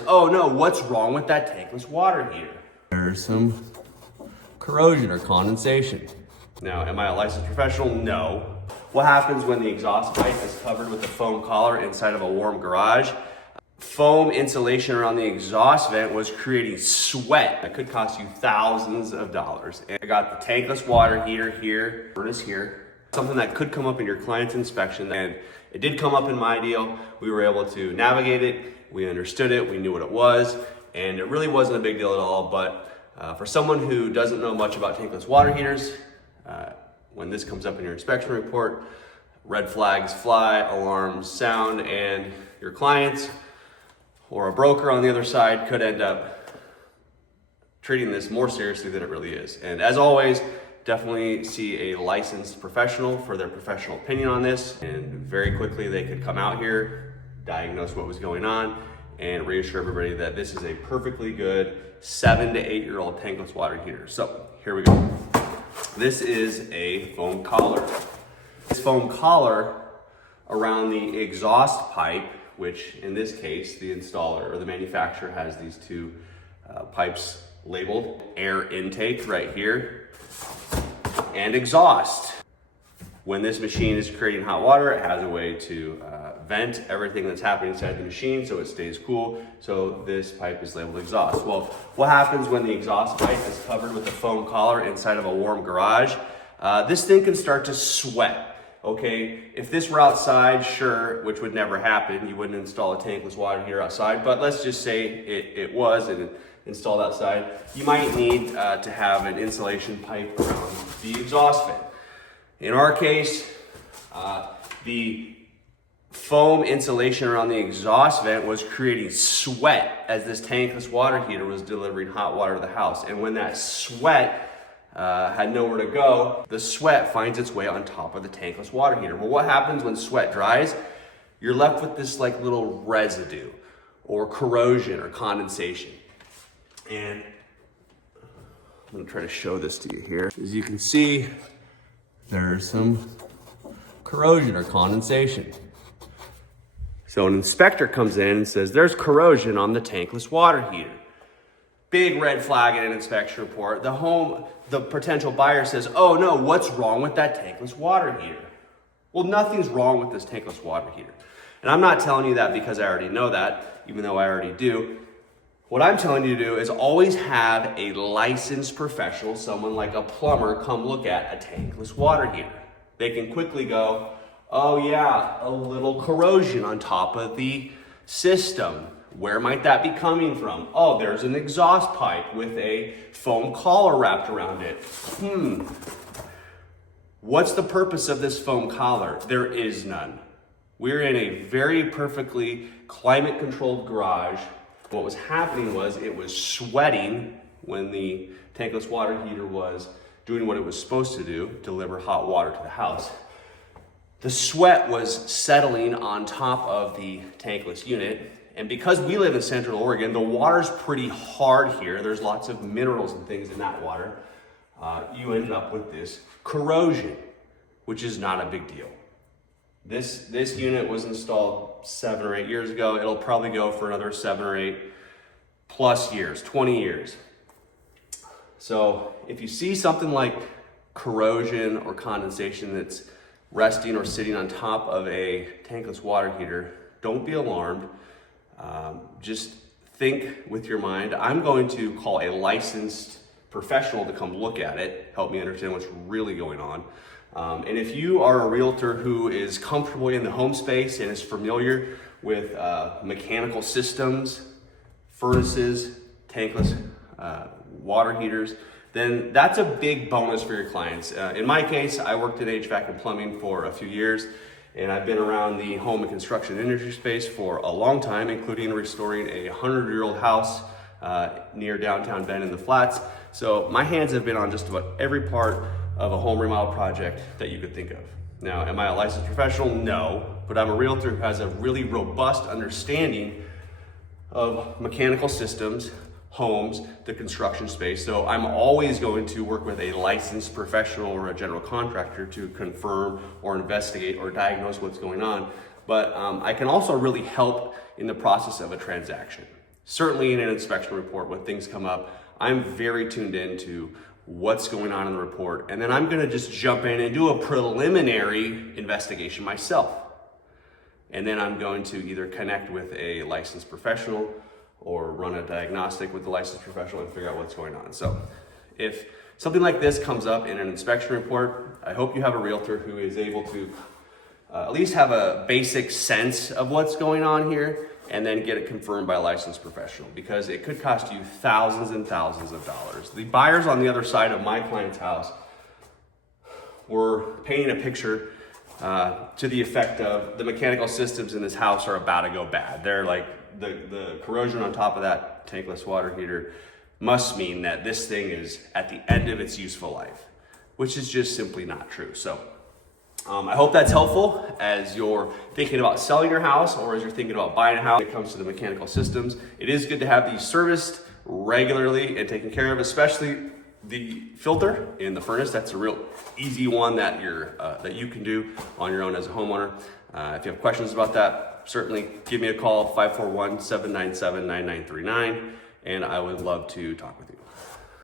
Oh no, what's wrong with that tankless water heater? There's some corrosion or condensation. Now, am I a licensed professional? No. What happens when the exhaust pipe is covered with a foam collar inside of a warm garage? Foam insulation around the exhaust vent was creating sweat that could cost you thousands of dollars. And I got the tankless water heater here, furnace here, something that could come up in your client's inspection, and it did come up in my deal. We were able to navigate it, we understood it, we knew what it was, and it really wasn't a big deal at all. But for someone who doesn't know much about tankless water heaters, when this comes up in your inspection report, red flags fly, alarms sound, and your clients or a broker on the other side could end up treating this more seriously than it really is. And as always, definitely see a licensed professional for their professional opinion on this, and very quickly they could come out here, diagnose what was going on, and reassure everybody that this is a perfectly good 7 to 8 year old tankless water heater. So here we go. This is a foam collar. This foam collar around the exhaust pipe, which in this case, the installer or the manufacturer has these two pipes labeled: air intake right here and exhaust. When this machine is creating hot water, it has a way to vent everything that's happening inside the machine so it stays cool. So this pipe is labeled exhaust. Well, what happens when the exhaust pipe is covered with a foam collar inside of a warm garage? This thing can start to sweat. Okay, if this were outside, sure, which would never happen, you wouldn't install a tankless water heater outside, but let's just say it was and installed outside, you might need to have an insulation pipe around the exhaust vent. In our case, the foam insulation around the exhaust vent was creating sweat as this tankless water heater was delivering hot water to the house. And when that sweat had nowhere to go, the sweat finds its way on top of the tankless water heater. Well, what happens when sweat dries? You're left with this like little residue or corrosion or condensation. And I'm gonna try to show this to you here. As you can see, There's some corrosion or condensation. so an inspector comes in and says, there's corrosion on the tankless water heater. Big red flag in an inspection report. The potential buyer says, oh no, what's wrong with that tankless water heater? Well, nothing's wrong with this tankless water heater. And I'm not telling you that because I already know that, even though I already do. What I'm telling you to do is always have a licensed professional, someone like a plumber, come look at a tankless water heater. They can quickly go, oh yeah, a little corrosion on top of the system. Where might that be coming from? Oh, there's an exhaust pipe with a foam collar wrapped around it. What's the purpose of this foam collar? There is none. We're in a very perfectly climate-controlled garage. What was happening was it was sweating when the tankless water heater was doing what it was supposed to do, deliver hot water to the house. The sweat was settling on top of the tankless unit. And because we live in Central Oregon, the water's pretty hard here. There's lots of minerals and things in that water. You ended up with this corrosion, which is not a big deal. This unit was installed 7 or 8 years ago. It'll probably go for another 7 or 8 plus years, 20 years. So if you see something like corrosion or condensation that's resting or sitting on top of a tankless water heater, don't be alarmed. Just think with your mind, I'm going to call a licensed professional to come look at it, help me understand what's really going on. And if you are a realtor who is comfortable in the home space and is familiar with mechanical systems, furnaces, tankless water heaters, then that's a big bonus for your clients. In my case, I worked in HVAC and plumbing for a few years, and I've been around the home and construction industry space for a long time, including restoring a 100-year-old house near downtown Bend in the Flats. So my hands have been on just about every part of a home remodel project that you could think of. Now, am I a licensed professional? No, but I'm a realtor who has a really robust understanding of mechanical systems, homes, the construction space. So I'm always going to work with a licensed professional or a general contractor to confirm or investigate or diagnose what's going on. But I can also really help in the process of a transaction. certainly in an inspection report when things come up, I'm very tuned into what's going on in the report. And then I'm gonna just jump in and do a preliminary investigation myself. And then I'm going to either connect with a licensed professional or run a diagnostic with the licensed professional and figure out what's going on. So if something like this comes up in an inspection report, I hope you have a realtor who is able to at least have a basic sense of what's going on here and then get it confirmed by a licensed professional, because it could cost you thousands and thousands of dollars. The buyers on the other side of my client's house were painting a picture to the effect of the mechanical systems in this house are about to go bad. They're like, the corrosion on top of that tankless water heater must mean that this thing is at the end of its useful life, which is just simply not true. So I hope that's helpful as you're thinking about selling your house or as you're thinking about buying a house. When it comes to the mechanical systems, it is good to have these serviced regularly and taken care of, especially the filter in the furnace. That's a real easy one that you can do on your own as a homeowner. If you have questions about that, certainly give me a call, 541-797-9939, and I would love to talk with you.